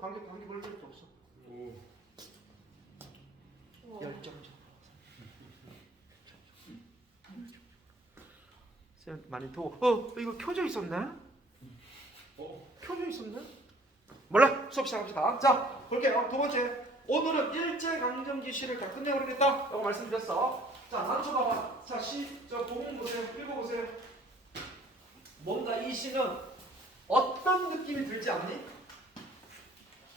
감기 걸릴 필요도 없어. 오. 열정적. 쌤 많이 더워. 이거 켜져 있었네? 켜져 있었네? 몰라. 수업 시작합시다. 자, 볼게요. 두 번째. 오늘은 일제강점기 시를 다 끝내버리겠다 라고 말씀드렸어. 자, 난초 봐봐. 자, 저 도문 보세요. 읽어보세요. 뭔가 이 시는 어떤 느낌이 들지 않니?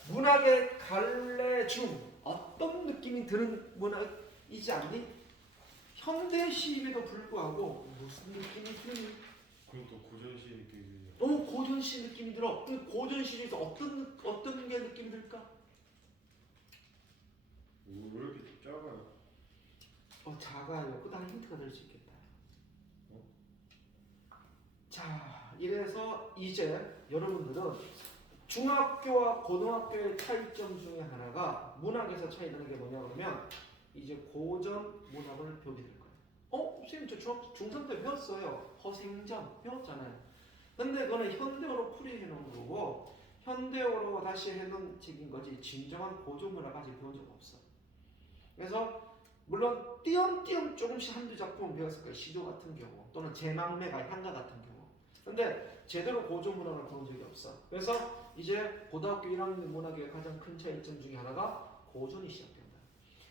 문학의 갈래 중 어떤 느낌이 드는 문학이지 않니? 현대 시임에도 불구하고 무슨 느낌이 드니? 그럼 또 고전시 느낌이 고전시 느낌이 들어. 그 고전시 중에서 어떤 게 느낌이 들까? 왜 이렇게 작아요? 작아요. 그다음 힌트가 될 수 있겠다. 자, 이래서 이제 여러분들은 중학교와 고등학교의 차이점 중에 하나가 문학에서 차이 나는 게 뭐냐 그러면 이제 고전 문학을 배우게 될 거예요. 선생님 저 중3 때 배웠어요. 허생전 배웠잖아요. 근데 그거는 현대어로 풀이해 놓은 거고 현대어로 다시 해놓은 책인 거지 진정한 고전 문학 아직 배운 적 없어. 그래서 물론 띄엄띄엄 조금씩 한두 작품은 배웠을 거예요. 시조 같은 경우 또는 제망매가 향가 같은 경우. 근데 제대로 고전 문학을 배운 적이 없어. 그래서 이제 고등학교 1학년 문학의 가장 큰 차이점 중에 하나가 고전이 시작된다.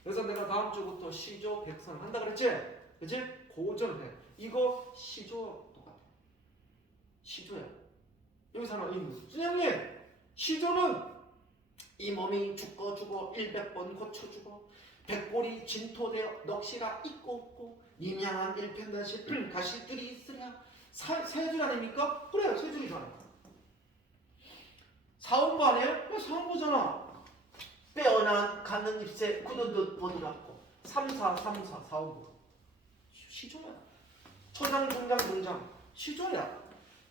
그래서 내가 다음 주부터 시조 백선 한다 그랬지? 그치? 고전을 해. 이거 시조 똑같아. 시조야. 여기서 하나 선생님 시조는 이 몸이 죽고 100번 고쳐주고 백골이 진토되어 넋이라 있고 없고 임양한 일편단심 가시들이 있으랴. 세 줄 아닙니까? 그래요. 세 줄이잖아. 사원부 아니에요? 사원부잖아. 빼어난 가는 잎새 굳은 듯 보드랍고 3사 사원부 시조야. 초장 중장 시조야.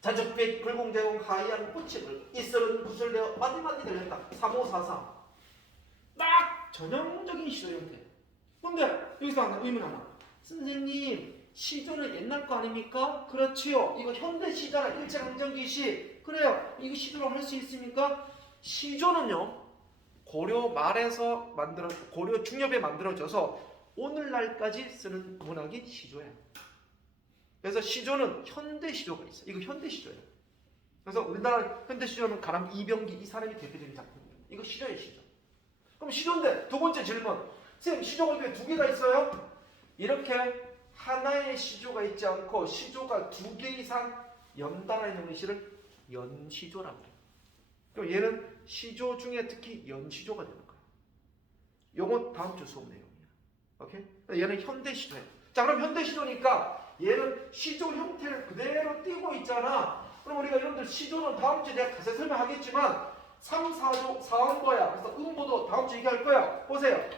자줏빛 굴궁대웅 하얀 꽃잎을 이슬은 구슬되어 마디마디 들렸다. 3544 딱 전형적인 시조 형태. 근데 여기서 하나 의문 하나. 선생님 시조는 옛날 거 아닙니까? 그렇지요. 이거 현대 시잖아. 일제강점기 시. 그래요. 이거 시조로 할 수 있습니까? 시조는요. 고려 말에서 고려 중엽에 만들어져서 오늘날까지 쓰는 문학이 시조야. 그래서 시조는 현대 시조가 있어. 이거 현대 시조예요. 그래서 우리나라 현대 시조는 가람 이병기 이 사람이 대표적인 작품이에요. 이거 시조예요, 시조. 그럼 시조인데 두 번째 질문. 선생님 시조가 왜 두 개가 있어요? 이렇게 하나의 시조가 있지 않고 시조가 두 개 이상 연달아 있는 시를 연시조라고 해요. 그럼 얘는 시조 중에 특히 연시조가 되는 거예요. 요건 다음 주 수업 내용이에요. 오케이? 얘는 현대 시조예요. 자, 그럼 현대 시조니까 얘는 시조 형태를 그대로 띄고 있잖아. 그럼 우리가 여러분들 시조는 다음 주에 내가 자세히 설명하겠지만 3, 4조 4원거야. 그래서 음보도 다음 주에 얘기할 거야. 보세요.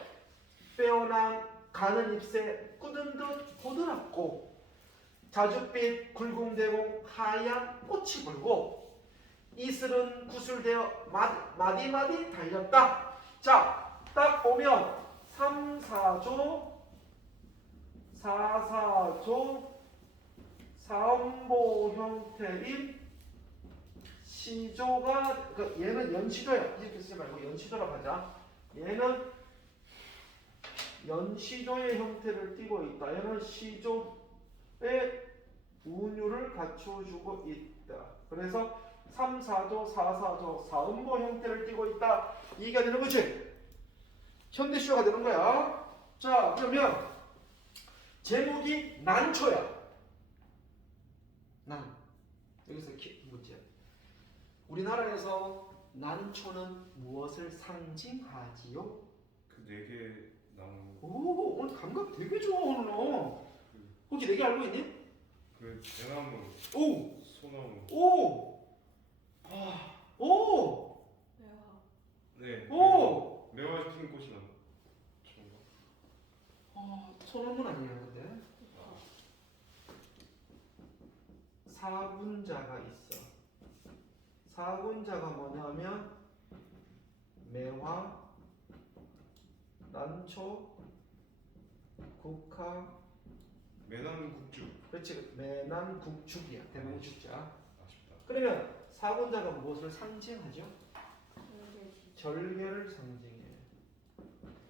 빼어난 가는 잎새 굳은 듯 보드랍고 자줏빛 굴궁대고 하얀 꽃이 불고 이슬은 구슬되어 마디마디 달렸다. 자, 딱 보면 3, 4조 4, 4조 사음보 형태인 시조가 얘는 연시조야. 이렇게 쓰지 말고 연시조라고 하자. 얘는 연시조의 형태를 띠고 있다. 얘는 시조의 운율을 갖춰주고 있다. 그래서 3, 4조, 4, 4조, 사음보 형태를 띠고 있다. 이게 되는 거지. 현대시조가 되는 거야. 자, 그러면 제목이 난초야. 난. 여기서 문제야. 우리나라에서 난초는 무엇을 상징하지요? 그 네 개 나무. 오, 오늘 감각 되게 좋아 오늘 너. 혹시 네 개 알고 있니? 그 대나무. 오, 소나무. 오, 오, 네. 오. 매화 핀 꽃이 나. 소나무는 아니야 근데. 사군자가 있어. 사군자가 뭐냐면 매화, 난초, 국화. 매남국죽. 그렇지. 매난국죽이야. 대명축자. 아쉽다. 그러면 사군자가 무엇을 상징하죠? 절개를 상징해.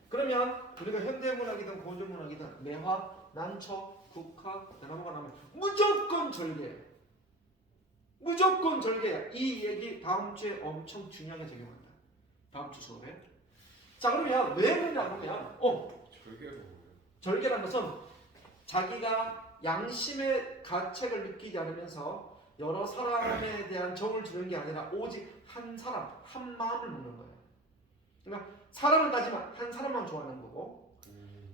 그러면 우리가 현대문학이든 고전문학이든 매화, 난초, 국화, 대나무가 나오면 무조건 절개. 무조건 절개야. 이 얘기 다음 주에 엄청 중요하게 적용한다. 다음 주 수업에. 자 그러면 왜 그러냐 보면 절개가 뭐예요? 절개라는 것은 자기가 양심의 가책을 느끼지 않으면서 여러 사람에 대한 정을 주는 게 아니라 오직 한 사람, 한 마음을 묻는 거예요. 그러니까 사람을 따지면 한 사람만 좋아하는 거고,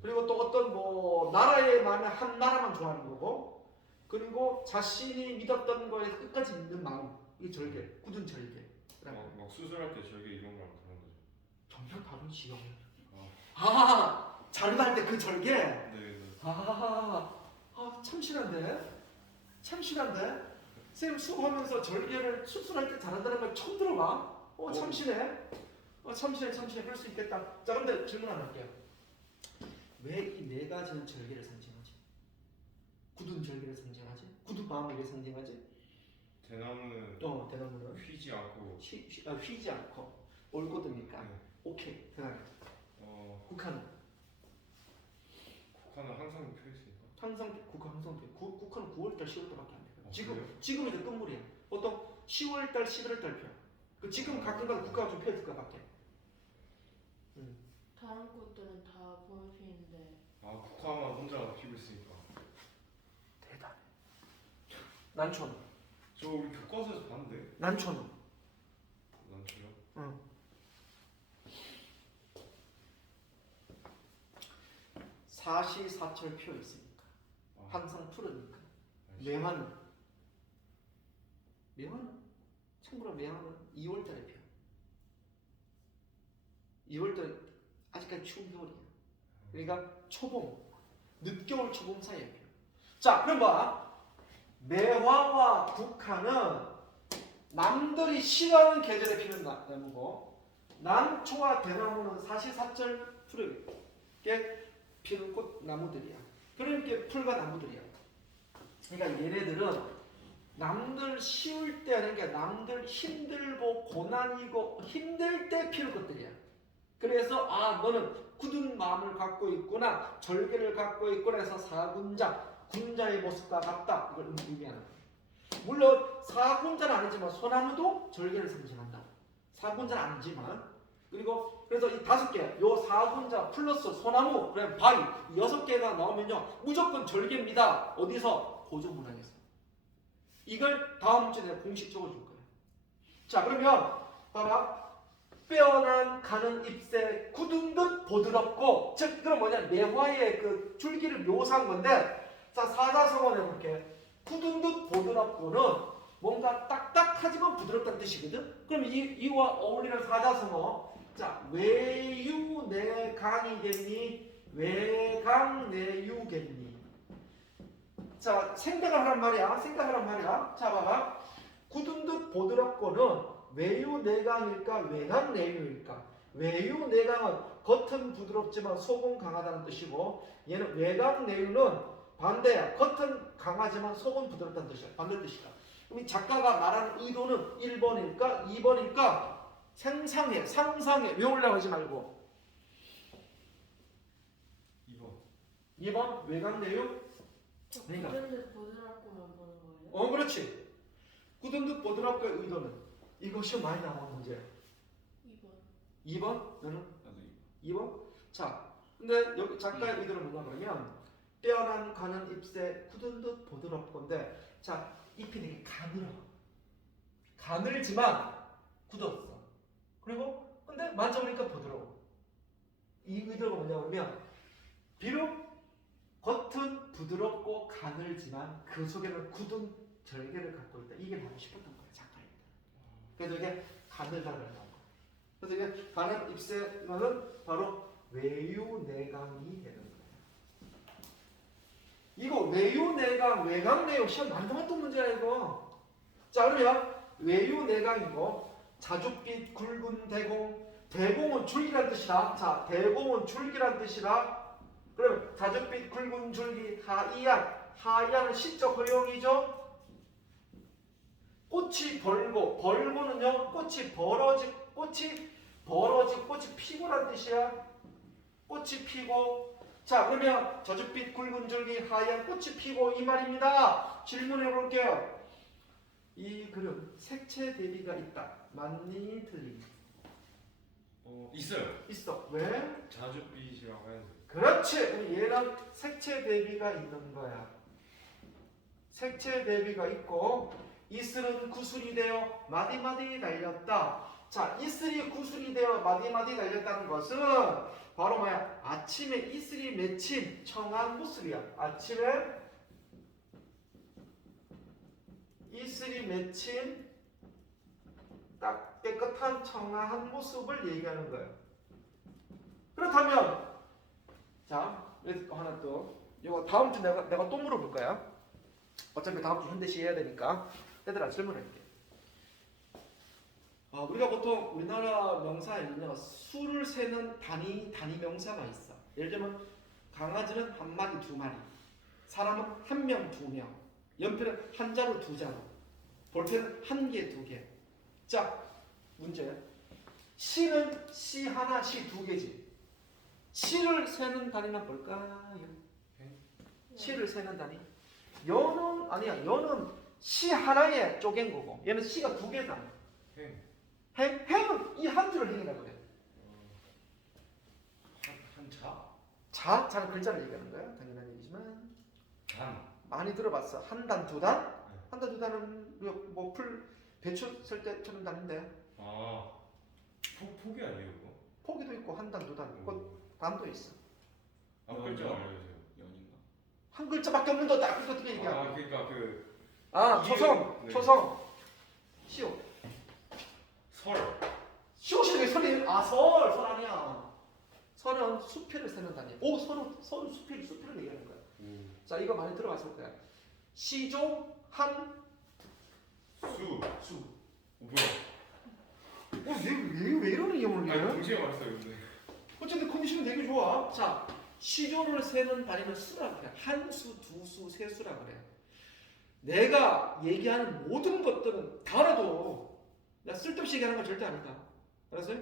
그리고 또 어떤 뭐 나라에 마음에 한 나라만 좋아하는 거고, 그리고 자신이 믿었던 거에 끝까지 믿는 마음, 이게 절개, 굳은 절개. 막 수술할 때 절개 이런 거랑 다른 거죠? 전혀 다른 지형. 아. 자르할 때 그 절개. 네. 참신한데? 참신한데? 쌤 수업하면서 절개를 수술할 때 잘한다는 걸 처음 들어봐. 참신해. 참신해. 그럴 수 있겠다. 자, 그런데 질문 하나 할게요. 왜 이 네 가지는 절개를 상징하지? 굳은 절개를 상징하지? 굳은 마음을 왜 상징하지? 대나무는 대나무는 휘지 않고 휘지 않고 올곧으니까. 네. 오케이. 대단해. 국화는? 국화는 항상 펴 있으니까. 국화 항상 펴. 국화는 9월달, 10월달밖에 안 펴. 그래요? 지금 이제 끝물이야. 보통 10월달, 11월달 펴. 지금 가끔가다 국화가 좀 펴있을 것 같아. 다른 꽃들은 다 봄에 피는데. 국화만 혼자 피고 있으니까. 대단해. 난초는? 저 우리 교과서에서 봤는데. 난초는? 난초요? 응. 사시사철 피어 있으니까. 항상 푸르니까. 매화는? 참고로 매화는 2월달에 피어. 2월달 아직까지 추운 겨울이야. 그러니까 초봄, 늦겨울 초봄 사이에 피어. 자, 그럼 봐. 매화와 국화는 남들이 싫어하는 계절에 피는 나무고, 난초와 대나무는 사시사철 푸르게 피는 꽃나무들이야. 그러니까 풀과 나무들이야. 그러니까 얘네들은 남들 쉬울 때 하는 게 남들 힘들고 고난이고 힘들 때 피는 것들이야. 그래서 너는 굳은 마음을 갖고 있구나, 절개를 갖고 있구나 해서 사군자, 군자의 모습과 같다, 이걸 의미하는 거예요. 물론 사군자는 아니지만 소나무도 절개를 상징한다. 사군자는 아니지만. 그리고 그래서 이 5개, 요 사군자 플러스 소나무, 그다음 바위, 6개가 나오면요 무조건 절개입니다. 어디서? 고전문학에서. 이걸 다음 주에 내가 공식적으로 줄 거예요. 자, 그러면 봐봐. 빼어난 가는 잎새 굳은 듯 보드럽고, 즉 그럼 뭐냐, 매화의 그 줄기를 묘사한 건데, 자, 사자성어 해볼게. 굳은 듯 보드럽고는 뭔가 딱딱하지만 부드럽다는 뜻이거든. 그럼 이와 어울리는 사자성어. 자, 외유내강이겠니? 외강내유겠니? 자, 생각을 하란 말이야. 자, 봐봐. 굳은 듯 보드럽고는 외유내강일까? 외강내유일까? 외유내강은 겉은 부드럽지만 속은 강하다는 뜻이고, 얘는 외강내유는 반대야. 겉은 강하지만 속은 부드럽다는 뜻이야. 반대 뜻이다. 그럼 이 작가가 말하는 의도는 1번일까? 2번일까? 상상해. 외우려고 하지 말고. 2번 외강내유? 그러니까. 굳은 듯 보드랍고만 보는 거예요? 그렇지. 굳은 듯 보드랍고의 의도는 이거 시험 많이 나온 문제야. 2번? 너는? 나도 2번? 자, 근데 여기 작가의 의도는 뭐냐 그러면 빼어난 가는 잎새 굳은 듯 보드랍고인데, 자, 잎이 되게 가늘지만 굳었어. 그리고 근데 만져보니까 부드러워. 이 의도가 뭐냐 그러면 비록 겉은 부드럽고 가늘지만 그 속에는 굳은 절개를 갖고 있다. 이게 바로 싶었던 거예요, 작가입니다. 그래서 이게 가늘다는 거예요. 그래서 이게 가는 잎새는 바로 외유내강이 되는 거예요. 이거 외유내강, 외강내유 시험 많이 나왔던 문제야 이거. 자, 그러면 외유내강이고, 자줏빛 굵은 대공, 대공은 줄기란 뜻이다. 자, 대공은 줄기란 뜻이다. 그러면 자줏빛 굵은 줄기 하이안은 시적 허용이죠. 꽃이 벌고, 벌고는요 꽃이 꽃이 피고란 뜻이야. 꽃이 피고. 자, 그러면 저줏빛 굵은 줄기 하얀 꽃이 피고 이 말입니다. 질문해 볼게요. 이 글은 색채 대비가 있다. 맞니 틀리니? 있어요. 있어. 왜? 자줏빛이라고 해야죠. 그렇지. 그럼 얘는 색채 대비가 있는 거야. 색채 대비가 있고 이슬은 구슬이 되어 마디마디 달렸다. 자, 이슬이 구슬이 되어 마디마디 달렸다는 것은 바로 뭐야? 아침에 이슬이 맺힌 청한 모습이야. 아침에 이슬이 맺힌 딱 깨끗한 청아한 모습을 얘기하는 거예요. 그렇다면 자, 하나 또 이거 다음 주 내가 또 물어볼 거야. 어차피 다음 주 현대시 해야 되니까 얘들아 질문할게. 우리가 보통 우리나라 명사에는요 수를 세는 단위 명사가 있어. 예를 들면 강아지는 한 마리 두 마리, 사람은 한 명 두 명, 연필은 한 자루 두 자루, 볼펜은 한 개 두 개. 자, 문제. 시는 시 하나, 시 두 개지. 시를 세는 단위는 뭘까요? 시를 세는 단위. 연은 아니야. 연은 시 하나에 쪼갠 거고 얘는 시가 두 개다. 행은 이 한 줄을 행이라고 그래. 자는 글자를 얘기하는 거야. 당연한 얘기지만 많이 들어봤어. 한 단, 두 단? 한 단, 두 단은 뭐 배추 쓸 때처럼 다는데. 포기 아니에요 그거? 포기도 있고 한 단, 두 단, 단도 있어. 글자 알려주세요. 연인가? 한 글자밖에 없는 거 딱 어떻게 얘기해? 그러니까 초성, 네. 초성, 시옷. 시옷이 왜 설이? 설 아니야. 설은 수필을 세는 단위. 설은 수필을 얘기하는 거야. 자, 이거 많이 들어봤을 거야. 시조, 한, 수. 뭐야? 왜 이러는 이 오늘 얘는? 동시에 말했어요 근데. 어쨌든 컨디션은 되게 좋아. 자, 시조를 세는 단위는 수라 그래. 한 수, 두 수, 세 수라 그래. 내가 얘기하는 모든 것들은 다 알아도 쓸데없이 얘기하는 건 절대 아니다. 알았어요?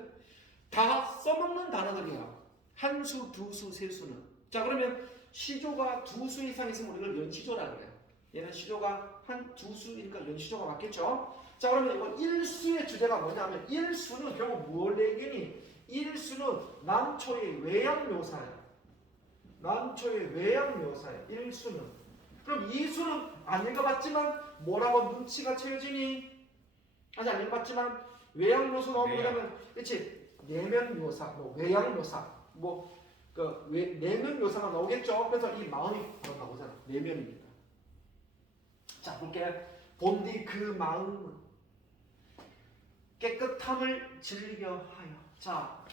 다 써먹는 단어들이야. 한 수, 두 수, 세 수는. 자, 그러면 시조가 두 수 이상 있으면 우리가 연시조라 그래. 얘는 시조가 한 두 수니까 연시조가 맞겠죠? 자, 그러면 이건 일수의 주제가 뭐냐면 일수는 결국 뭘 얘기니? 일수는 난초의 외양묘사야. 난초의 외양묘사야. 일수는. 그럼 이수는 안 읽어봤지만 뭐라고 눈치가 채워지니? 아직 안 읽어봤지만 외양묘사 뭐냐면 그렇지? 내면묘사, 외양묘사, 내면묘사가 나오겠죠? 그래서 이 마음이 바로 나오잖아. 내면이니까. 자, 볼게. 본디 그 마음은 깨끗함을 즐겨 하여. 자,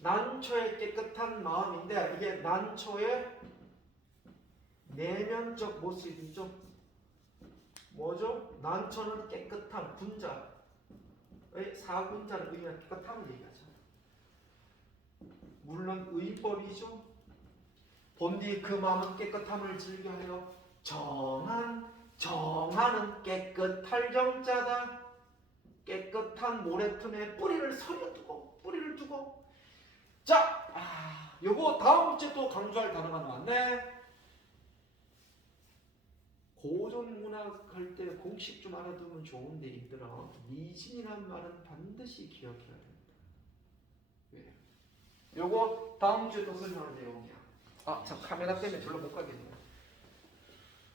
난초의 깨끗한 마음인데 이게 난초의 내면적 모습이죠. 뭐죠? 난초는 깨끗함, 군자의 사군자를 의미하는 깨끗함을 얘기하죠. 물론 의법이죠. 본디 그 마음은 깨끗함을 즐겨하여 정하는 깨끗할 정자다. 깨끗한 모래틈에 뿌리를 두고. 자, 요거 다음 주에 또 강조할 단어가 나왔네. 고전문학 할 때 공식 좀 알아두면 좋은데 얘들아, 미진이란 말은 반드시 기억해야 된다. 왜? 요거 다음 주에 또 설명할 내용이야. 참 카메라 때문에 별로 못 가겠네.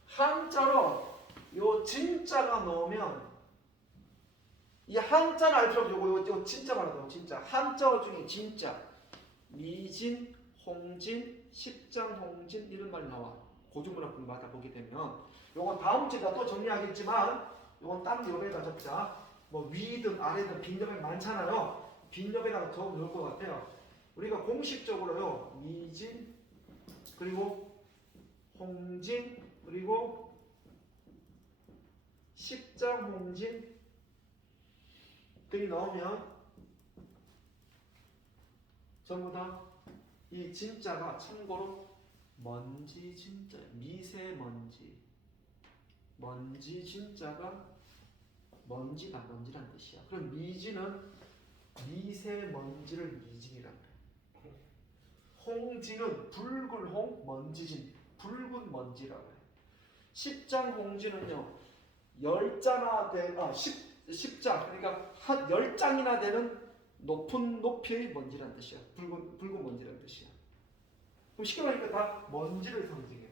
한자로 요 진짜가 나오면 이 한자를 알 필요 없고 요 진짜 말하자면 진짜 한자 중에 진짜 미진, 홍진, 십장홍진 이런 말이 나와. 고전문학 공부하다 보게 되면 요건 다음 주에 또 정리하겠지만 요건 딴 옆에다 적자. 뭐 위든 아래든 빈접이 많잖아요. 빈접에다가 더 넣을 것 같아요. 우리가 공식적으로요 미진 그리고 홍진 그리고 십장홍진 들이 나오면 전부 다 이 진짜가 참고로 먼지 진짜 미세먼지 진짜가 먼지라는 뜻이야. 그럼 미지는 미세먼지를 미진이라 그래. 홍지는 붉은 홍, 먼지진, 붉은 먼지라 그래. 십장 홍지는요, 10자나 십자, 그러니까 한 10장이나 되는 높은 높이의 먼지란 뜻이야. 붉은 먼지란 뜻이야. 그럼 쉽게 말하니까 다 먼지를 상징해.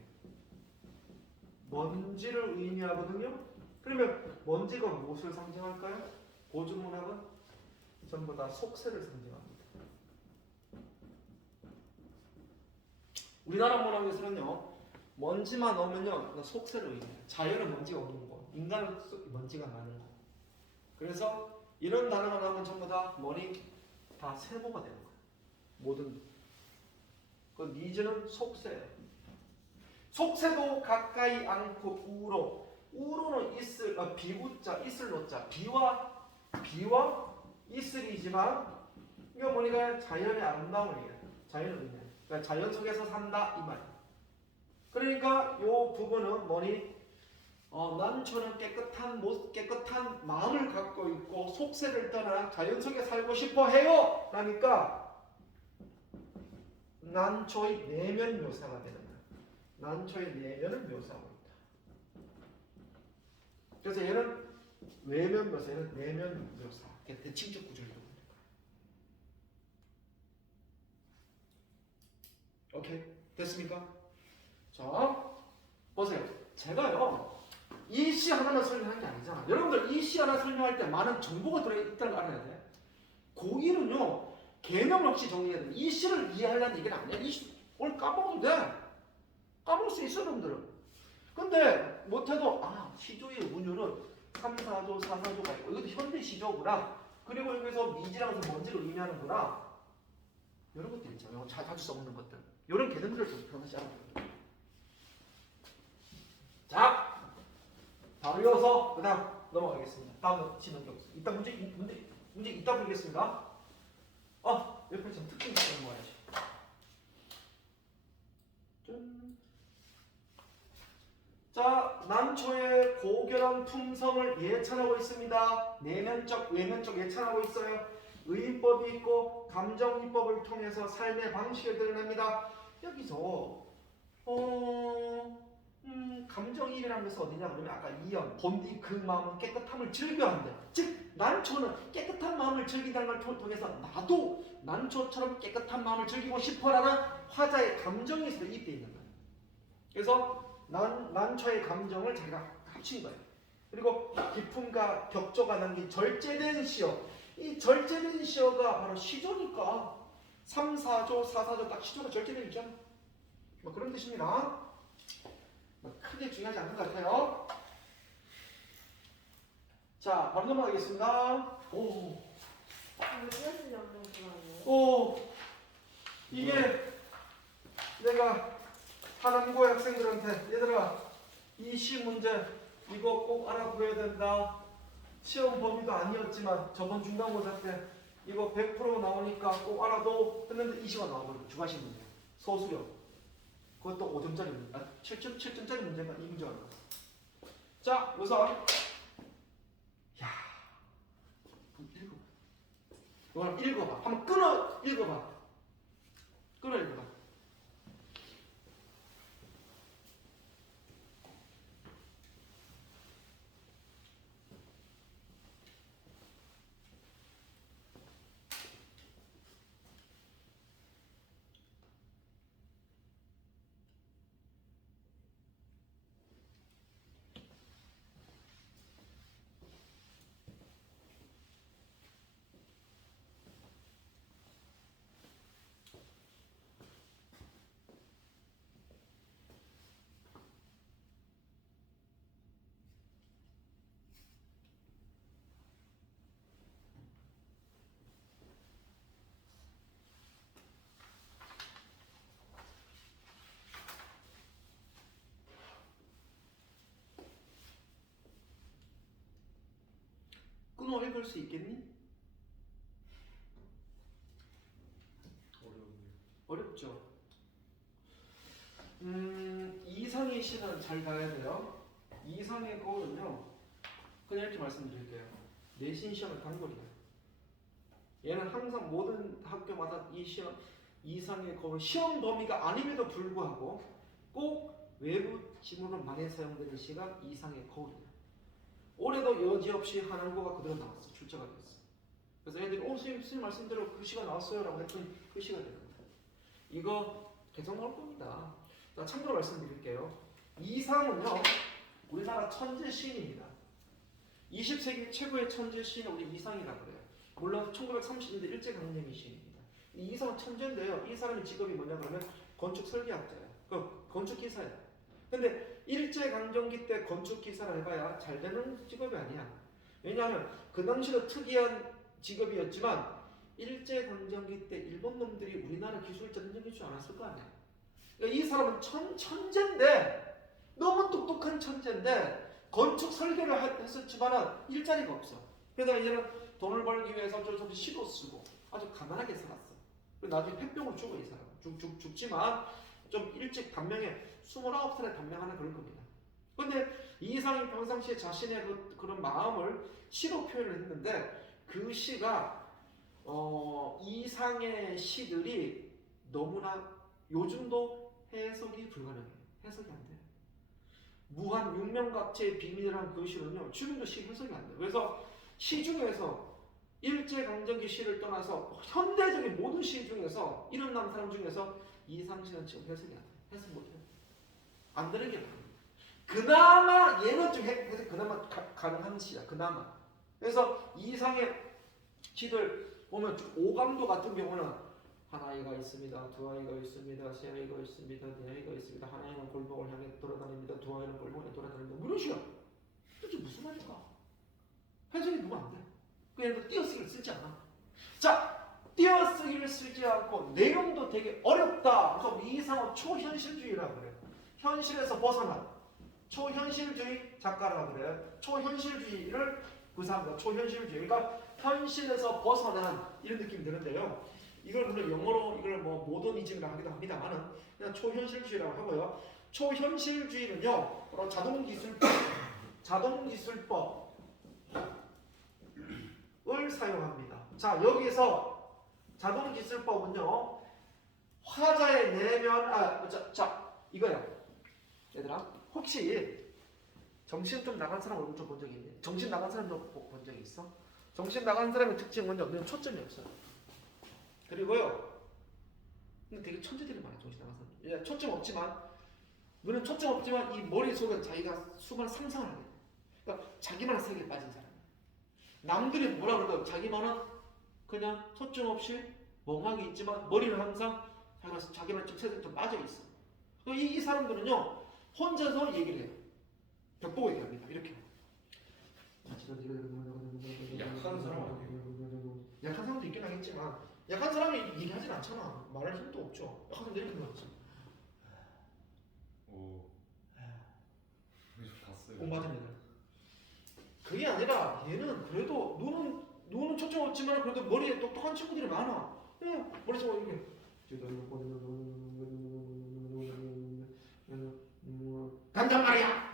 먼지를 의미하거든요. 그러면 먼지가 무엇을 상징할까요? 고주문학은 전부 다 속세를 상징합니다. 우리나라 문학에서는요, 먼지만 오면요, 속세를 의미해요. 자연은 먼지가 없는 거, 인간은 먼지가 많은 거. 그래서 이런 단어가 나오면 전부 다 뭐니? 다 세모가 되는 거예요. 모든. 그 니즈는 속세예요. 속세도 가까이 않고 우로. 우로는 비우자, 있을 노자. 비와 있을이지만 이거 뭐니까 자연의 아름다움을 얘기해요. 자연을 의미해요. 그러니까 자연 속에서 산다 이 말이에요. 그러니까 요 부분은 뭐니? 난초는 깨끗한 마음을 갖고 있고 속세를 떠나 자연 속에 살고 싶어 해요. 그러니까 난초의 내면 묘사가 되는 거야. 난초의 내면을 묘사하고 있다. 그래서 얘는 외면 묘사, 얘는 내면 묘사. 대칭적 구조를 이루고 있는 거야. 오케이, 됐습니까? 자, 보세요. 제가요, 이 시 하나만 설명한 게 아니잖아. 여러분들 이 시 하나 설명할 때 많은 정보가 들어있다는 걸 알아야 돼. 고1은요, 개념 없이 정리해야 돼. 이 시를 이해하려는 얘기는 아니야. 이 시 오늘 까먹어도 돼. 까먹을 수 있어, 여러분들은. 근데 못해도 시조의 운율은 3, 4조, 4, 4조가 있고 이것도 현대 시조구나. 그리고 여기서 미지랑서 먼지를 의미하는구나. 이런 것들 있잖아요. 자주 써먹는 것들. 이런 개념들을 좀 변하지 않아요. 자, 바로 이어서 그 다음 넘어가겠습니다. 다음 진행 경수. 이따 문제 이따 보겠습니다. 옆에 좀 특징 좀 넘어가야지. 자, 난초의 고결한 품성을 예찬하고 있습니다. 내면적, 외면적 예찬하고 있어요. 의인법이 있고 감정이법을 통해서 삶의 방식을 드러냅니다. 여기서 감정이입이라는 것은 어디냐 그러면 아까 이연, 본디 그 마음은 깨끗함을 즐겨한다. 즉 난초는 깨끗한 마음을 즐긴다는 걸 통해서 나도 난초처럼 깨끗한 마음을 즐기고 싶어라는 화자의 감정이 입되어 있는 거예요. 그래서 난초의 감정을 자기가 합친 거예요. 그리고 기품과 격조가 남긴 절제된 시어. 이 절제된 시어가 바로 시조니까 3, 4조, 4, 4조 딱 시조가 절제되어 있잖아. 뭐 그런 뜻입니다. 크게 중요하지 않는 것 같아요. 자, 바로 넘어가겠습니다. 왜 이어쓰지 않는 구간이에요? 이게 내가 하남고의 학생들한테 얘들아 이 시 문제 이거 꼭 알아보여야 된다. 시험 범위도 아니었지만 저번 중간고사 때 이거 100% 나오니까 꼭 알아도 했는데 이 시가 나와버리고 주관식 문제 소수력 그것도 5점짜리 문제 7점짜리 문제가 이 문제가 나왔어. 자 우선 이걸 읽어봐. 한번 끊어 읽어봐. 끊어 읽어봐. 끊어 읽을 수 있겠니? 어려운데요. 어렵죠. 이성의 시는 잘 가야 돼요. 이성의 거는요. 그냥 이렇게 말씀드릴게요. 내신 시험은 단골이에요. 얘는 항상 모든 학교마다 이 시험 이상의 거울 시험 범위가 아님에도 불구하고 꼭 외부 지문으로 많이 사용되는 시가 이상의 거울이에요. 올해도 여지없이 한국어가 그대로 나왔어. 출제가 됐어. 그래서 애들이 선생님 말씀대로 그 시가 나왔어요 라고 했더니 그 시가 되는 거예요. 이거 계속 나올 겁니다. 자, 참고로 말씀드릴게요. 이상은요 우리나라 천재 시인입니다. 20세기 최고의 천재 시인은 우리 이상이라고 그래요. 물론 1930년대 일제강점기 시인입니다. 이 이상은 천재인데요. 이 사람의 직업이 뭐냐 그러면 건축 설계학자예요. 건축 기사예요. 근데 일제강점기 때 건축 기사를 해봐야 잘 되는 직업이 아니야. 왜냐하면 그 당시도 특이한 직업이었지만 일제강점기 때 일본 놈들이 우리나라 기술을 전쟁해 주지 않았을 거 아니야. 그러니까 이 사람은 천재인데 너무 똑똑한 천재인데 건축 설계를 했었지만 일자리가 없어. 그러다 이제는 돈을 벌기 위해서 어쩔 수 없이 시도 쓰고 아주 가난하게 살았어. 그리고 나중에 폐병을 죽어 이 사람. 죽지만 좀 일찍 단명에 29살에 단명하나 그럴 겁니다. 근데 이상이 평상시에 자신의 그런 마음을 시로 표현을 했는데 그 시가 이상의 시들이 너무나 요즘도 해석이 불가능해요. 해석이 안 돼요. 무한 육명각체의 비밀이라는 그 시는요 지금도 시 해석이 안 돼요. 그래서 시 중에서 일제강점기 시를 떠나서 현대적인 모든 시 중에서 이름 난 사람 중에서 이상시는 지금 해석이 안 돼요. 해석 못해요. 안 되는 게 많아요. 그나마 얘는 좀 해석 그나마 가능한 시야. 그나마. 그래서 이상의 시들 보면 오감도 같은 경우는 한 아이가 있습니다. 두 아이가 있습니다. 세 아이가 있습니다. 네 아이가 있습니다. 한 아이는 골목을 향해 돌아다닙니다. 두 아이는 골목에 돌아다닙니다. 이런 식이야. 도대체 무슨 말일까? 해석이 너무 안 돼. 그냥 띄어쓰기를 쓰지 않아. 자, 띄어쓰기를 쓰지 않고 내용도 되게 어렵다. 그래서 이상은 초현실주의라고 그래요. 현실에서 벗어난 초현실주의 작가라고 그래요. 초현실주의를 구사합니다. 초현실주의. 그러니까 현실에서 벗어난 이런 느낌이 드는데요. 이걸 물론 영어로 이걸 뭐 모더니즘이라고 하기도 합니다만은 그냥 초현실주의라고 하고요. 초현실주의는요, 바로 자동기술법을 사용합니다. 자, 여기서 자동기술법은요, 화자의 내면 이거야. 얘들아, 혹시 정신 좀 나간 사람 얼굴 좀 본 적이 있니? 정신 나간 사람 좀 본 적이 있어? 정신 나간 사람의 특징은 먼저 너는 초점이 없어요. 그리고요, 근데 되게 천재들이 많아. 정신 나간 사람. 예, 초점 없지만 너는 초점 없지만 이 머릿속에 자기가 수많은 상상을 하게 돼. 그러니까 자기만의 세계에 빠진 사람. 남들이 뭐라 그래도 자기만은 그냥 초점 없이 멍하게 있지만 머리는 항상 자기만 좀 세상에 좀 빠져 있어. 이 사람들은요 혼자서 얘기를 해요. 벽 보고 얘기합니다. 이렇게. 약한 사람 아니에요? 약한 사람도 있긴 하겠지만 약한 사람이 얘기하진 않잖아. 말할 힘도 없죠. 약한 사람도 이렇게 나왔어. 오. 봤어요. 공부하자면 그게 아니라 얘는 그래도 눈은 초점 없지만 그래도 머리에 똑똑한 친구들이 많아. 머릿속에 이렇게 간단 말이야.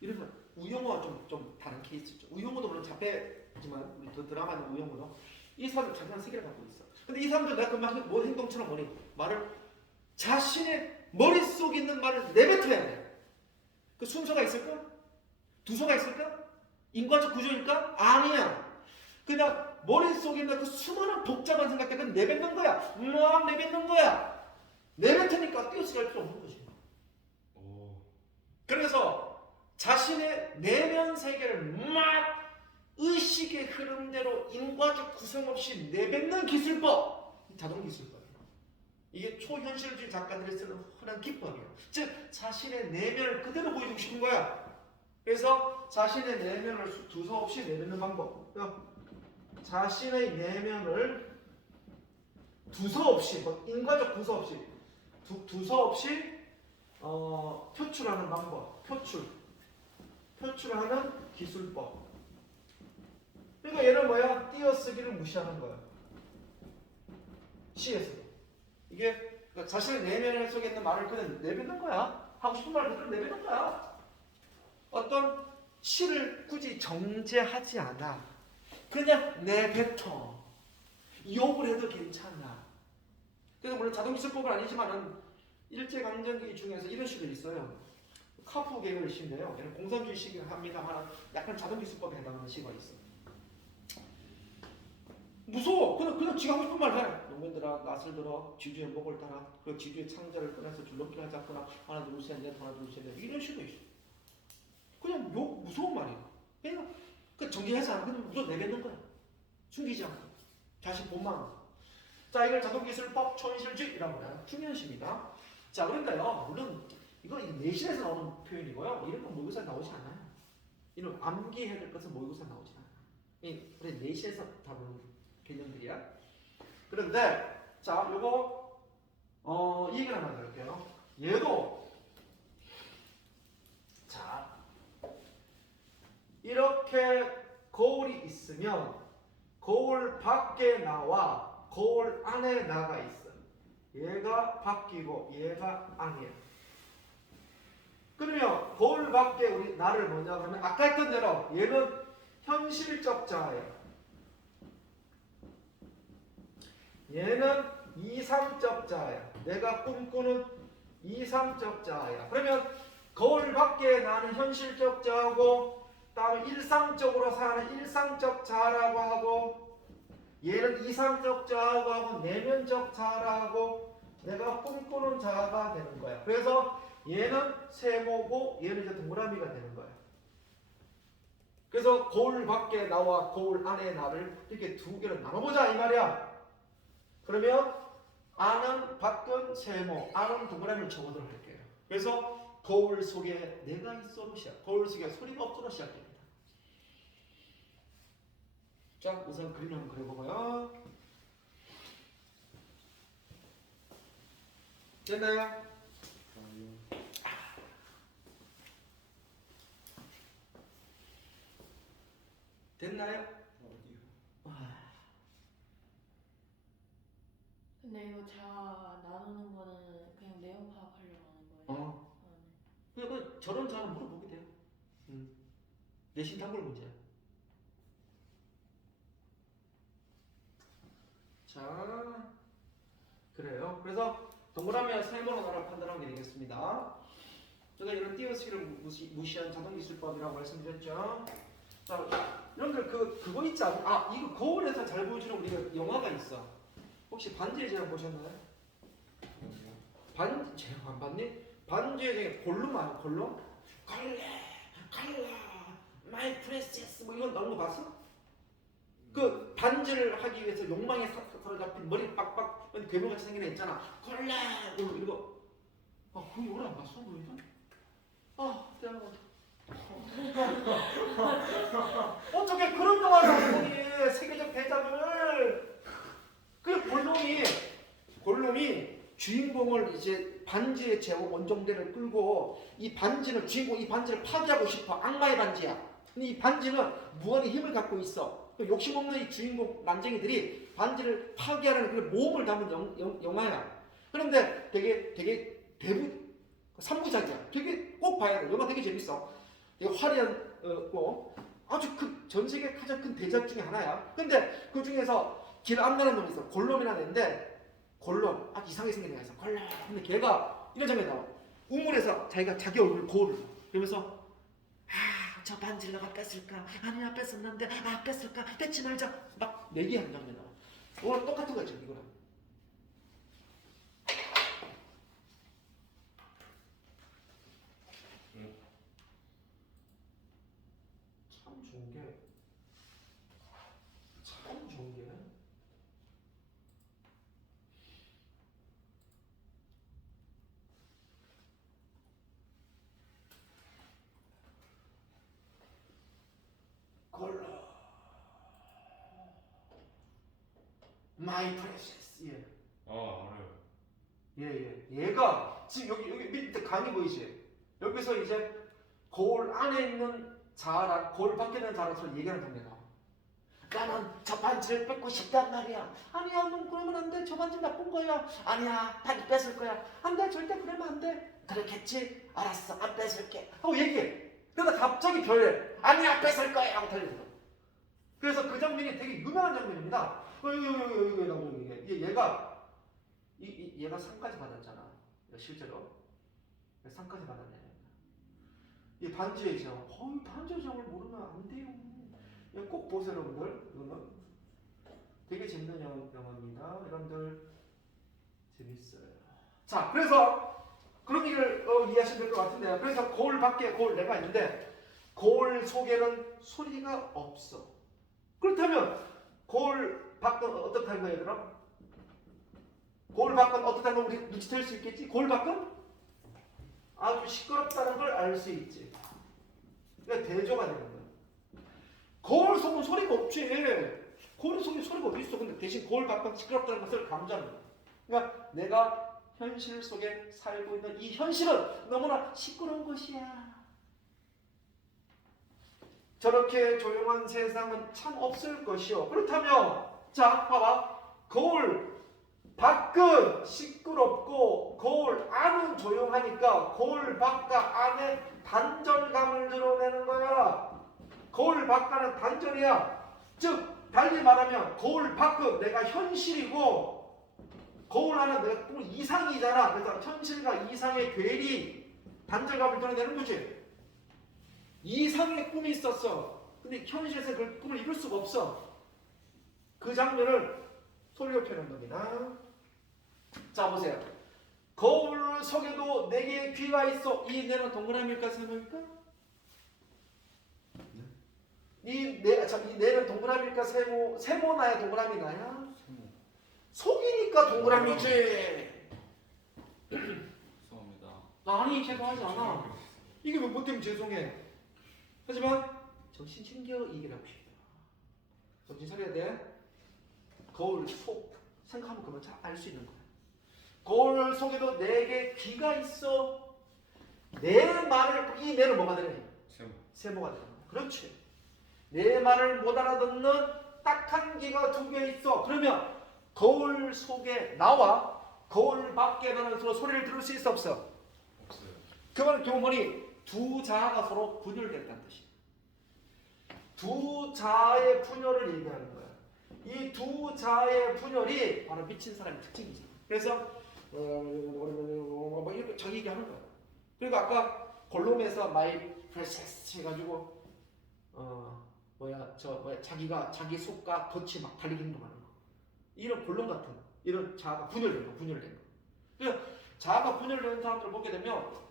이러면 우영우와 좀 다른 케이스죠. 우영우도 물론 자폐지만 우리 드라마는 우영우도 이 사람은 자기한 세계를 갖고 있어. 근데 이 사람들 내가 금방 뭐 행동처럼 뭐니 말을 자신의 머릿속에 있는 말을 내뱉어야 돼. 그 순서가 있을까? 두서가 있을까? 인과적 구조일까? 아니야. 그냥 머릿속에 있는 그 수많은 복잡한 생각 때문에 내뱉는 거야. 막 내뱉는 거야. 내뱉으니까 띄어쓰기 할 필요 없는 거지. 오. 그래서 자신의 내면 세계를 막 의식의 흐름대로 인과적 구성 없이 내뱉는 기술법. 자동기술법이에요. 이게 초현실주의 작가들이 쓰는 흔한 기법이에요. 즉 자신의 내면을 그대로 보여주고 싶은 거야. 그래서 자신의 내면을 두서없이 내뱉는 방법. 자신의 내면을 두서없이, 인과적 구서 없이, 두서없이 표출하는 방법. 표출하는 기술법. 그러니까 얘는 뭐야? 띄어쓰기를 무시하는 거야. 시에서. 이게 자신의 내면 속에 있는 말을 그냥 내뱉는 거야. 하고 싶은 말을 그대로 내뱉는 거야. 어떤 시를 굳이 정제하지 않아. 그냥 내뱉어. 욕을 해도 괜찮아. 그래서 물론 자동기술법은 아니지만은 일제강점기 중에서 이런 시도 있어요. 카프 계열의 시인데요. 얘는 공산주의 시긴 합니다만 약간 자동기술법에 해당하는 시가 있어. 무서워. 그냥 지가 하고 싶은 말 해. 농민들아 낯을 들어 지주의 목을 따라 그 지주의 창자를 꺼내서 줄넘기를 잡거나 하나 둘 셋 넷 하나 둘 셋 넷 이런 시도 있어. 그냥 욕 무서운 말이야. 그냥 그 정리하지 않고 그냥 무조건 내뱉는 거야. 숨기지 않고 자신 본만. 자 이걸 자동기술법 촌실주의라고 해요. 중요한 시입니다. 자 그런데요 물론 이거 내신에서 나오는 표현이고요. 이런 건 모의고사에 나오지 않아요. 이런 암기해야 될 것은 모의고사에 나오지 않아요. 우리 내신에서 다루는 개념들이야. 그런데 자 요거 이 얘기를 하나 드릴게요. 얘도 자 이렇게 거울이 있으면 거울 밖에 나와 거울 안에 나가 있어. 얘가 바뀌고 얘가 안이야. 그러면 거울 밖에 우리 나를 뭐냐 그러면 아까 했던 대로 얘는 현실적 자아예요. 얘는 이상적 자아야. 내가 꿈꾸는 이상적 자아야. 그러면 거울 밖에 나는 현실적 자아고 다음에 일상적으로 사는 일상적 자아라고 하고 얘는 이상적 자아라고 하고 내면적 자아라고 내가 꿈꾸는 자아가 되는 거야. 그래서 얘는 세모고 얘는 이제 동그라미가 되는 거야. 그래서 거울 밖에 나와 거울 안에 나를 이렇게 두 개로 나눠보자 이 말이야. 그러면 안은 밖은 세모, 안은 동그라미를 적어도록 할게요. 그래서 거울 속에 내가 있어로 시작. 거울 속에 소리가 없도록 시작됩니다. 자, 우선 그림 한번 그려보고요. 됐나요? 됐나요? 근데 이거 자 나누는 거는 그냥 내용 파악하려고 하는 거예요? 그 저런 자는 물어보게 돼요. 내신 탐구 문제야. 자, 그래요. 그래서 동그라미와 세모로 나라 판단하는 게 되겠습니다. 제가 이런 띄어쓰기를 무시한 자동기술법이라고 말씀드렸죠. 자, 여러분들 그거 있지 않아? 이거 거울에서 잘 보여주는 우리가 영화가 있어. 혹시 반지의 제왕 보셨나요? 반지 제왕 안 봤니? 반지의 제왕 골룸 아니야? 골룸? 갈라 마이 프레시스 뭐 이런 나온 거 봤어? 그 반지를 하기 위해서 욕망에 사로잡힌 머리 빡빡 괴물같이 생긴 애 있잖아. 골라 이거 그거 오래 안 봤어? 그러니까? 대단하다. 어떻게 그런 영화를 보니 세계적 대작을. 그 골룸이 주인공을 이제 반지의 제왕 원정대를 끌고 이 반지는 주인공 이 반지를 파괴하고 싶어. 악마의 반지야. 근데 이 반지는 무한의 힘을 갖고 있어. 욕심 없는 이 주인공 난쟁이들이 반지를 파괴하는 그런 모험을 담은 영화야. 그런데 되게 대부 3부작이야. 되게 꼭 봐야 돼. 영화 되게 재밌어. 되게 화려한 아주 전 세계 가장 큰 대작 중에 하나야. 근데 그 중에서 길 안내는 놈이 있어. 골룸이라는 애인데 골룸 아주 이상하게 생긴 애가 있어. 골룸. 근데 걔가 이런 장면이 나와. 우물에서 자기 얼굴을 거울을 그러면서 저 반지를 내가 뺐을까? 아니야 뺐었는데 뺐을까? 뺏지 말자. 막 내기하는 장면 나와. 오늘 똑같은 거지 이거랑. 참 좋은 게 골라 마이 프레시스. 예. 알아요. 얘가 지금 여기 밑에 강이 보이지? 여기서 이제 거울 안에 있는 자아랑 거울 밖에 있는 자아랑 서로 얘기하는 장면이야. 나는 저 반지를 뺏고 싶단 말이야. 아니야, 넌 그러면 안 돼. 저 반지 나쁜 거야. 아니야, 반지 뺏을 거야. 안 돼, 절대 그러면 안 돼. 그렇겠지? 알았어, 안 뺏을게. 하고 얘기해. 그러다 갑자기 별에 아니야 뺏을 거야 하고 달려들어. 그래서 그 장면이 되게 유명한 장면입니다. 얘가 상까지 받았잖아. 실제로 상까지 받았네. 이 반지의 제왕. 이 반지의 제왕을 모르면 안 돼요. 이거 꼭 보세요, 여러분들. 이거는 되게 재밌는 영화입니다. 여러분들 재밌어요. 자, 그래서 그런 얘기를 이해하시면 될 것 같은데요. 그래서 거울 밖에 내가 있는데 거울 속에는 소리가 없어. 그렇다면 거울 밖은 어떻다는 거예요, 그럼? 거울 밖은 어떻다는 걸 우리 눈치챌 수 있겠지? 거울 밖은 아주 시끄럽다는 걸 알 수 있지. 그러니까 대조가 되는 거야. 거울 속은 소리가 없지. 거울 속에 소리가 어디 있어? 근데 대신 거울 밖은 시끄럽다는 것을 강조하는 거야. 그러니까 내가 현실 속에 살고 있는 이 현실은 너무나 시끄러운 것이야. 저렇게 조용한 세상은 참 없을 것이요. 그렇다면 자 봐봐. 거울 밖은 시끄럽고 거울 안은 조용하니까 거울 밖과 안에 단절감을 드러내는 거야. 거울 밖과는 단절이야. 즉 달리 말하면 거울 밖은 내가 현실이고 거울 안은 내가 또 이상이잖아. 그래서 현실과 이상의 괴리 단절감을 드러내는 거지. 이상의 꿈이 있었어. 근데 현실에서 그 꿈을 이룰 수가 없어. 그 장면을 소리로 표현한 겁니다. 자 보세요. 거울 속에도 내게 귀가 있어. 이 내는 동그라미일까 세모일까? 이 내는 동그라미일까 세모나야 동그라미나야? 속이니까 동그라미지. 죄송합니다. 아니 죄송하지 않아. 이게 뭐 때문에 죄송해. 하지만 정신 챙겨 얘기를 합시다. 정신 차려야 돼. 거울 속 생각하면 그만 잘 알 수 있는 거야. 거울 속에도 내게 귀가 있어. 내 말을 이 내는 뭐가 되냐? 세모가 되는 거야. 그렇지. 내 말을 못 알아듣는 딱한 귀가 두 개 있어. 그러면 거울 속에 나와 거울 밖에 나는 서로 소리를 들을 수 있어 없어? 없어요. 그 말은 교문이 두 자아가 서로 분열됐다는 뜻이야. 두 자아의 분열을 얘기하는 거야. 이 두 자아의 분열이 바로 미친 사람의 특징이잖아. 그래서 뭐 이렇게 자기 얘기하는 거야. 그리고 아까 골롬에서 my precious 해가지고 자기가 자기 속과 덫이 막 달리기 행동하는 거. 이런 골롬 같은 이런 자아가 분열된 거. 그래서 자아가 분열되는 사람들을 보게 되면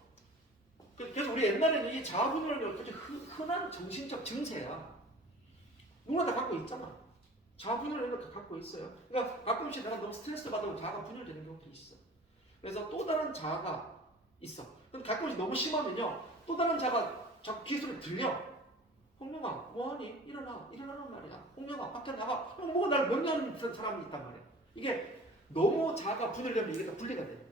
그래서 우리 옛날에는 이 자아 분열은 아주 흔한 정신적 증세야. 누구나 다 갖고 있잖아. 자아 분열을 갖고 있어요. 그러니까 가끔씩 내가 너무 스트레스 받으면 자아가 분열되는 경우도 있어. 그래서 또 다른 자아가 있어. 근데 가끔씩 너무 심하면요, 또 다른 자아가 자꾸 기술을 들려. 홍명아, 뭐하니? 일어나란 말이야. 홍명아, 밖에 나가. 뭐가 나를 명령하는 사람이 있단 말이야. 이게 너무 자아가 분열되면 이게 다 분리가 돼.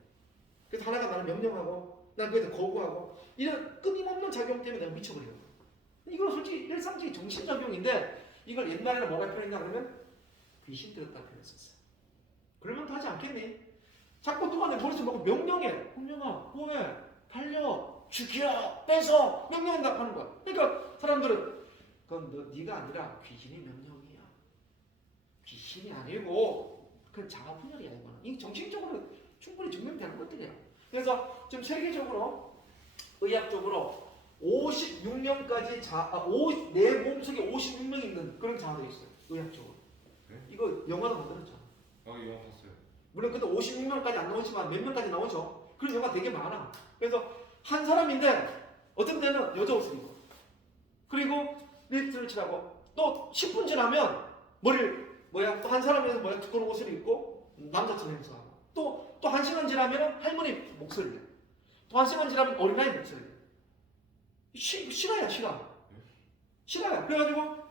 그래서 하나가 나를 명령하고, 난 거기서 거부하고, 이런 끊임없는 작용 때문에 내가 미쳐버리는 거야. 이건 솔직히 일상적인 정신작용인데, 이걸 옛날에는 뭐가 표현했냐 그러면 귀신 들었다 표현했었어요. 그러면 더 하지 않겠니? 자꾸 누가 내 머릿속에 막 명령해. 홍명아, 뭐해? 달려, 죽여, 뺏어, 명령한다 하는 거야. 그러니까 사람들은 그건 네가 아니라 귀신의 명령이야. 귀신이 아니고 그건 자아 분열이야 이거는. 이 정신적으로 충분히 증명되는 것들이야. 그래서 지금 세계적으로 의학적으로 56명까지 내 몸속에 56명이 있는 그런 자아도 있어요. 의학적으로. 네? 이거 영화도 만들었잖아. 영화 봤어요. 물론 근데 56명까지 안 나오지만 몇 명까지 나오죠. 그런 영화 되게 많아. 그래서 한 사람인데 어떤 때는 여자 옷을 입어. 그리고 립스를 칠하고 또 10분 지나면 머리를 또 한 사람에서 두꺼운 옷을 입고 남자처럼 행동하고 또 1시간 지나면 할머니 목소리를 내. 또 1시간 지나면 어린아이 목소리를 내. 실화야. 실화야. 그래가지고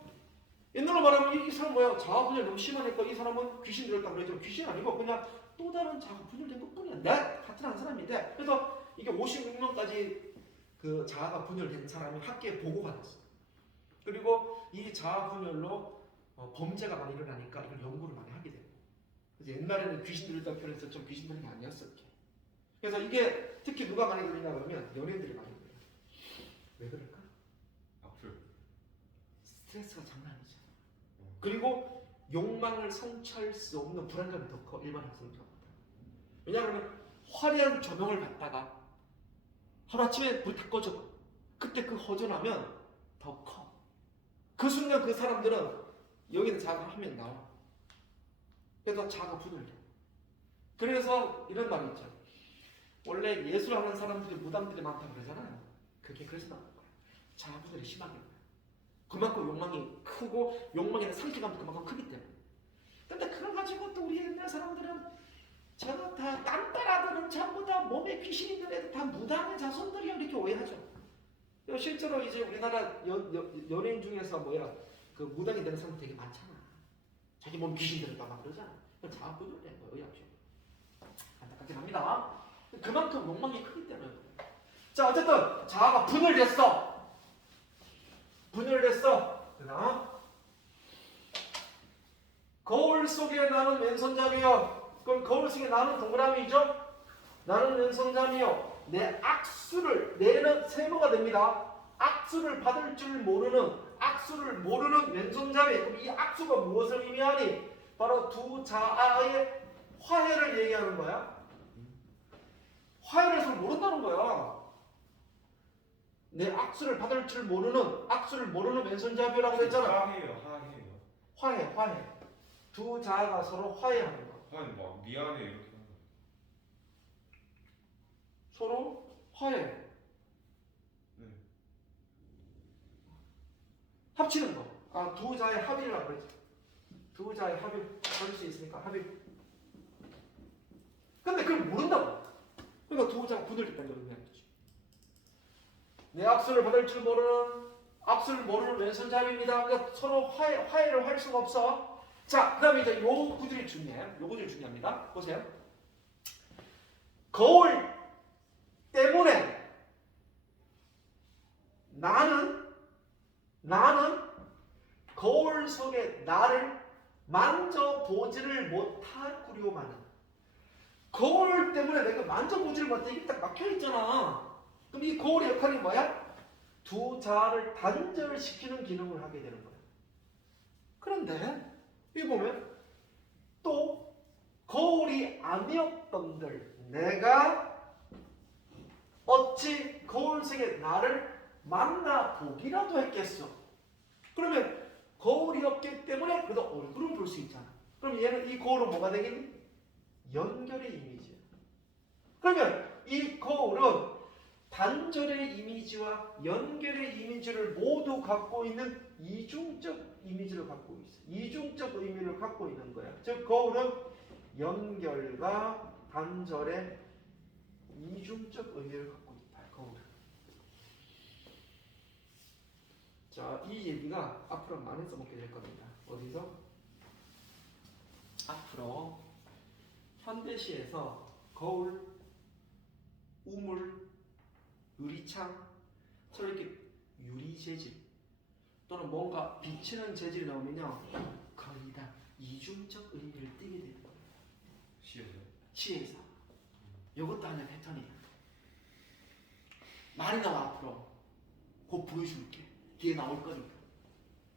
옛날로 말하면 이 사람 자아 분열 너무 심하니까 이 사람은 귀신 들었다 그랬지만 귀신 아니고 그냥 또 다른 자아 분열된 것뿐이야. 내 같은 한 사람인데 그래서 이게 56명까지 그 자아가 분열된 사람이 학계에 보고가 됐어. 그리고 이 자아 분열로 범죄가 많이 일어나니까 이걸 연구를 많이 하게 되고. 그래서 옛날에는 귀신 들었다 표현해서 좀 귀신 들은 게 아니었었지. 그래서 이게 특히 누가 많이 들리냐 그러면 연예인들이 많이 들려. 왜 그럴까? 스트레스가 장난 아니죠. 그리고 욕망을 성취할 수 없는 불안감이 더 커, 일반 학생들보다. 왜냐하면 화려한 조명을 갖다가 하루아침에 불 다 꺼져. 그때 그 허전하면 더 커. 그 순간 그 사람들은 여기는 자아가 한 명 나와. 그래서 자아가 분열돼. 그래서 이런 말이 있죠. 원래 예술하는 사람들이 무당들이 많다고 그러잖아요. 그게 그래서 나온 거야. 자아 분열이 심하게 나요. 그만큼 욕망이 크고 욕망에는 상실감도 그만큼 크기 때문에. 근데 그걸 가지고 또 우리 옛날 사람들은 저는 다 딴따라들은 전부 다 몸에 귀신 있는 애들 다 무당의 자손들이야 이렇게 오해하죠. 실제로 이제 우리나라 연예인 중에서 그 무당이 되는 사람 되게 많잖아. 자기 몸 귀신 들었다 막 그러잖아. 그건 자아 분열된 거예요, 의학적으로. 안타깝긴 합니다. 그만큼 욕망이 크기 때문에. 자, 어쨌든 자아가 분열됐어. 그다음 거울 속에 나는 왼손잡이요. 그럼 거울 속에 나는 동그라미죠. 나는 왼손잡이요. 내 악수를 내는 세모가 됩니다. 악수를 받을 줄 모르는 왼손잡이. 그럼 이 악수가 무엇을 의미하니? 바로 두 자아의 화해를 얘기하는 거야. 화해를 잘 모른다는 거야. 내 악수를 받을 줄 모르는 왼손잡이라고 그랬잖아. 하해요. 화해. 두 자아가 서로 화해하는 거. 하해 막 미안해 이렇게 하는 거. 서로 화해. 네. 합치는 거. 두 자의 합의라고 그랬죠. 두 자의 합의. 그럴 수 있으니까 합의. 근데 그걸 모른다고. 그러니까 두 자가 분열됐다는 걸 의미하는 거죠. 내 악수를 받을 줄 모르는 왼손잡이입니다. 그러니까 서로 화해를 할 수가 없어. 자, 그 다음에 이제 요 구절이 중요해요. 요 구절이 중요합니다. 보세요. 거울 때문에 나는 거울 속에 나를 만져보지를 못하구려마는. 거울 때문에 내가 만져보지를 못해. 이게 딱 막혀있잖아. 그럼 이 거울의 역할이 뭐야? 두 자아를 단절시키는 기능을 하게 되는 거야. 그런데 여기 보면 또 거울이 아니었던들 내가 어찌 거울 속에 나를 만나보기라도 했겠어. 그러면 거울이 없기 때문에 그래도 얼굴을 볼 수 있잖아. 그럼 얘는 이 거울은 뭐가 되겠니? 연결의 이미지야. 그러면 이 거울은 단절의 이미지와 연결의 이미지를 모두 갖고 있는 이중적 이미지를 갖고 있어. 이중적 의미를 갖고 있는 거야. 즉 거울은 연결과 단절의 이중적 의미를 갖고 있다. 거울은. 자, 이 얘기가 앞으로 많이 써먹게 될 겁니다. 어디서? 앞으로 현대시에서 거울, 우물, 유리창, 서로 이렇게 유리 재질 또는 뭔가 비치는 재질이 나오면요 거의 다 이중적 의미를 띠게 되는 거예요. 시에서. 이것도 하나의 패턴이에요. 말이 나와 앞으로. 곧 보여줄게. 뒤에 나올 거니까.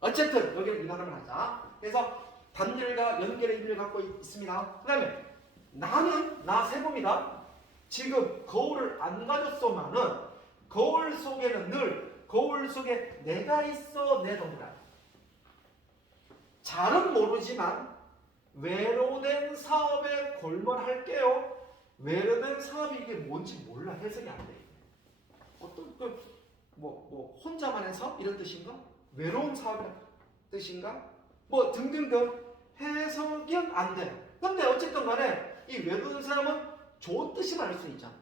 어쨌든 여기는 이만을 하자. 그래서 단절과 연결의 의미를 갖고 있습니다. 그 다음에 나는 나 세범이다. 지금 거울을 안 가졌소만은 거울 속에는 늘 거울 속에 내가 있어 내 동그라미. 잘은 모르지만 외로된 사업에 골몰할게요. 외로된 사업이 이게 뭔지 몰라. 해석이 안 돼. 어떤 뭐 혼자만의 사업 이런 뜻인가? 외로운 사업이란 뜻인가? 뭐 등등등 해석이 안 돼. 근데 어쨌든 간에 이 외로운 사람은 좋은 뜻이만 알 수 있잖아.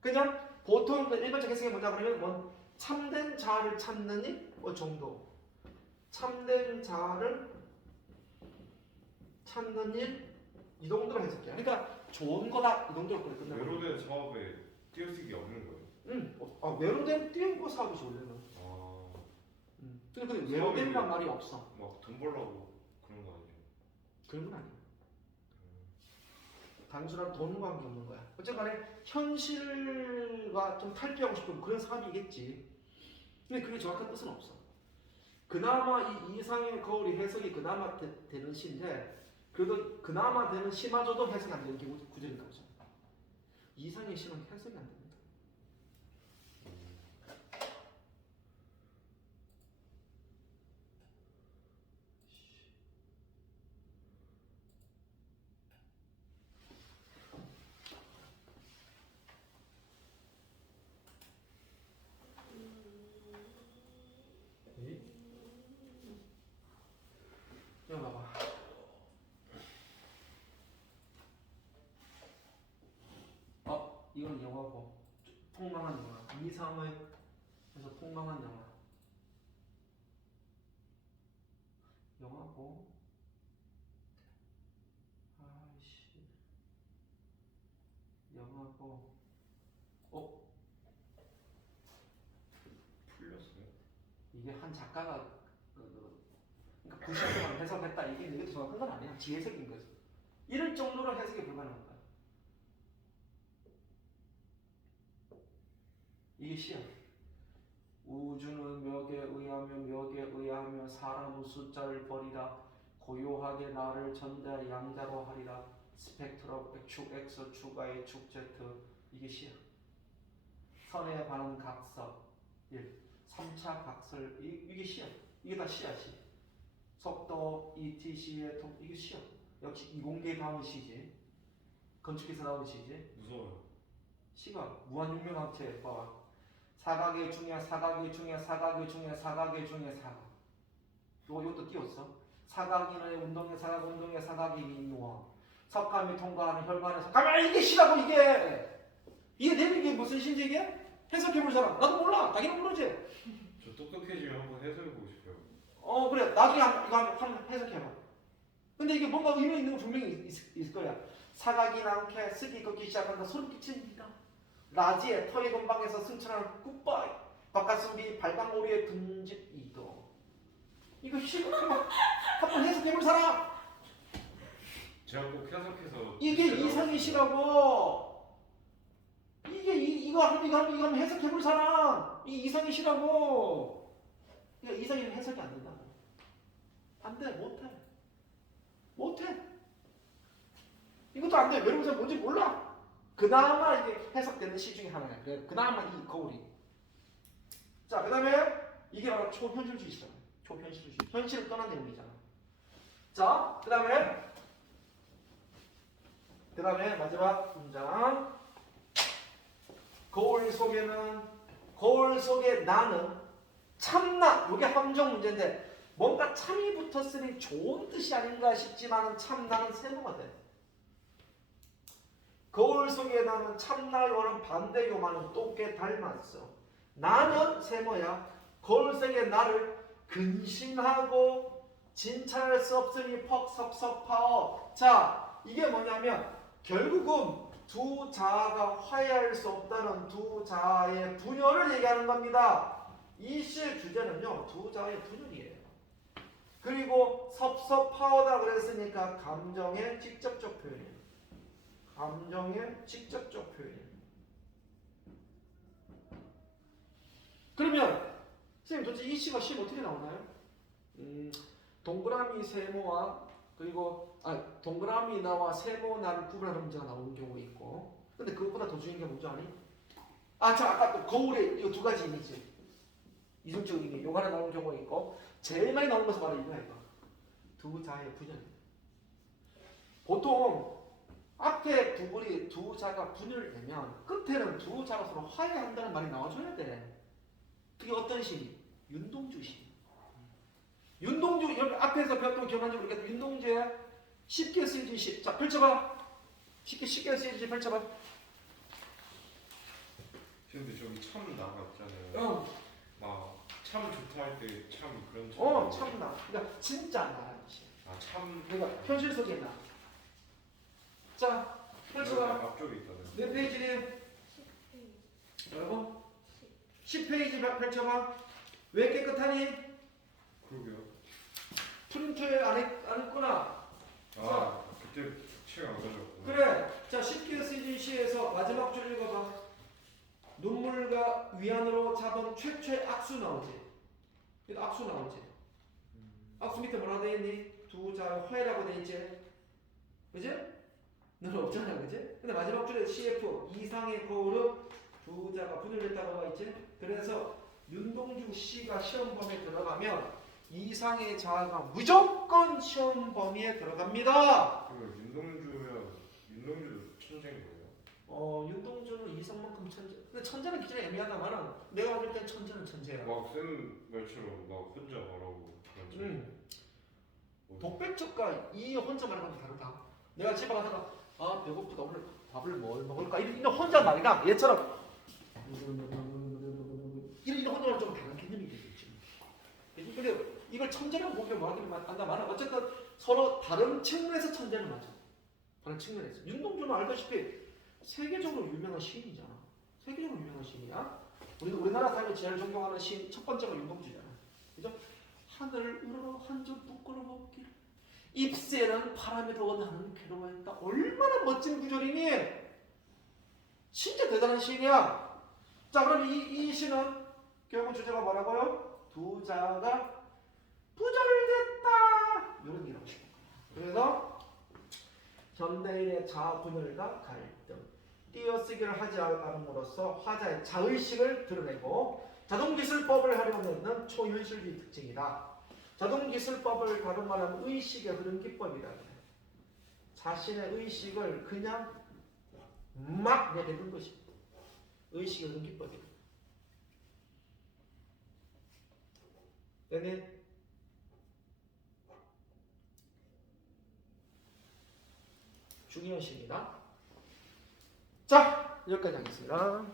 그냥 보통 일반적 해석이 뭐냐 그러면 뭐 참된 자아를 찾는 일 뭐 정도. 참된 자아를 찾는 일 이 정도로 해석해. 그러니까 좋은 거다 이 정도로 끝나. 외로된 사업에 띄어쓰기 없는 거예요? 외로된 띄우고 사업이지 원래는. 근데 외로된이란 말이 없어. 막 돈 벌려고 그런 거 아니에요? 그런 건 아니야. 단순한 돈과 관계없는 거야. 어쨌간에 현실과 좀 탈피하고 싶은 그런 사업이겠지. 근데 그게 정확한 뜻은 없어. 그나마 이 이상의 거울이 해석이 그나마 되는 시인데 그래도 그나마 되는 시마저도 해석이 안 되는 게 구절이 나오죠. 이상의 시는 해석이 안 됩니다. 이거 봐봐. 이건 영화고 폭망한 영화. 이상의 그래서 폭망한 영화고. 아이씨. 영화고. 풀렸어요? 이게 한 작가가 그러니까 90년 동안 해석했다. 이게 정확한 건 아니야. 지해석인 거지. 이럴 정도로 해석이 불가능한 거야. 이게 시야. 우주는 멱에 의하며 사람의 숫자를 버리라. 고요하게 나를 전대 양자로 하리라. 스펙트럼 축 X 축 Y 축 Z. 이게 시야. 선에 반은 각서 1. 3차 각설 이게 시야. 이게 다 시야 시. 속도 ETC의 이게 시야. 역시 이공계 다음 시지. 건축에서 나오는 시지. 무서워요. 시가 무한육면합체 봐봐. 사각의 중에 사각. 이것도 띄웠어. 사각인의 운동의 사각이 민요와 석감이 통과하는 혈관에서 가만 이게 시라고 이게 내는 게 무슨 시인지 이게? 해석해볼 사람 나도 몰라. 자기는 모르지. 저 똑똑해지면 한번 해석해보고 싶어요. 그래 나중에 이거 한번 해석해봐. 근데 이게 뭔가 의미 있는 거 분명히 있을 거야. 사각이 남게 쓰기 걷기 시작한다. 소름 끼칩니다. 라지에 터의 건방에서 승천하는 굿바이 바깥순비 발광오리의 분집 이동. 이거 시고 한번 해석해볼 사람. 제가 꼭 해석해서 이게 이상의 시라고. 이거 한번 해석해볼 사람. 이 이상의 시라고. 이거 이상의 해석이 안 된다고. 안 돼. 못해. 이것도 안 돼. 외로운사 뭔지 몰라. 그나마 이게 해석되는 시 중에 하나야. 그래. 그나마 이 거울이. 자, 그 다음에 이게 바로 초현실주의잖아. 초현실주의. 현실을 떠난 내용이잖아. 자, 그 다음에 마지막 문장. 거울 속에 나는 참나. 이게 함정 문제인데 뭔가 참이 붙었으니 좋은 뜻이 아닌가 싶지만 참나는 세모가 돼. 거울 속에 나는 참나요는 반대요만은 똑게 닮았어. 나는 세모야. 거울 속에 나를 근심하고 진찰할 수 없으니 퍽 섭섭하오. 자, 이게 뭐냐면 결국은 두 자아가 화해할 수 없다는 두 자아의 분열을 얘기하는 겁니다. 이 시의 주제는요, 두 자아의 분열이에요. 그리고 섭섭하오다 그랬으니까 감정의 직접적 표현이에요. 그러면 선생님 도대체 이 시가 어떻게 나오나요? 동그라미 세모와 그리고 동그라미 나와 세모 나를 구분하는 문제가 나오는 경우가 있고, 근데 그것보다 더 중요한 게 뭔지 아니? 아까 또 거울에 이 두 가지 이미지 이성적인 의미 요거 하나 나오는 경우가 있고, 제일 많이 나오는 것은 바로 이거야. 두 자의 분열. 보통 앞에 부분이 두 자가 분열되면 끝에는 두 자가 서로 화해한다는 말이 나와줘야 돼. 그게 어떤 시? 윤동주 시. 윤동주 여기 앞에서 배웠던 기억나는지 모르겠는데 윤동주의 쉽게 쓰여진 시. 자, 펼쳐봐. 쉽게 쓰여진 시 펼쳐봐. 근데 저기 참 나갔잖아요. 막 참 좋다 할 때 참 그런 참. 참나. 그러니까 진짜 나라는 시. 참. 그러니까 현실 속에 나. 자, 펼쳐봐. 앞쪽에 있잖아요. 몇 페이지니? 여러분? 10페이지 펼쳐봐. 왜 깨끗하니? 그러게요. 프린트에 안 했구나. 그때 시간 안 가져왔구나. 그래. 자, 쉽게 쓰여진 시에서 마지막 줄 읽어봐. 눈물과 위안으로 잡은 최초의 악수 나오지. 이거 악수 나오지. 악수 밑에 뭐라고 돼 있니? 두 자 화해라고 돼 있지? 그지? 너는 없잖아, 그지? 근데 마지막 줄에 CF 이상의 거울은 두 자가 분열됐다고 나와 있지? 그래서 윤동주 씨가 시험 범위에 들어가면 이상의 자가 무조건 시험 범위에 들어갑니다. 그러면 윤동주도 천재인 거예요? 윤동주는 이성만큼 천재. 근데 천재는 기준이 애매하다만은 내가 볼 땐 천재는 천재야. 막쌤 말처럼 막 혼자 말하고 그런 독백적과 이 혼자 말하는 건 다르다. 내가 집에 가다가 아 배고프다 오늘 밥을 뭘 먹을까 이런 혼자 말이랑 얘처럼 이런 혼자 말은 좀 다른 개념이 되겠지. 근데 이걸 천재라고 보기가 뭐하기는 한다만 어쨌든 서로 다른 측면에서 천재는 맞아. 다른 측면에서. 윤동주는 알다시피 세계적으로 유명한 시인이잖아. 세계적으로 유명한 시인이야. 우리나라 사람이 제일 존경하는 시인 첫 번째가 윤동주잖아. 그죠? 하늘을 우러러 한 점 부끄러 먹기를 잎새는 바람에도 원하는 괴로워했다. 얼마나 멋진 구절이니? 진짜 대단한 시인이야. 자 그럼 이 시는 결국 주제가 뭐라고요? 두 자가 부절됐다 이런 얘기라고 싶은 거야. 그래서 전대인의 자아 분열과 갈등 띄어쓰기를 하지 않음으로써 화자의 자의식을 드러내고 자동기술법을 활용하는 초현실주의 특징이다. 자동기술법을 다른 말하면 의식의 흐름 기법이다. 자신의 의식을 그냥 막 내뱉는 것이 의식의 흐름 기법이다. 됐니? 중요한 시입니다. 자, 여기까지 하겠습니다.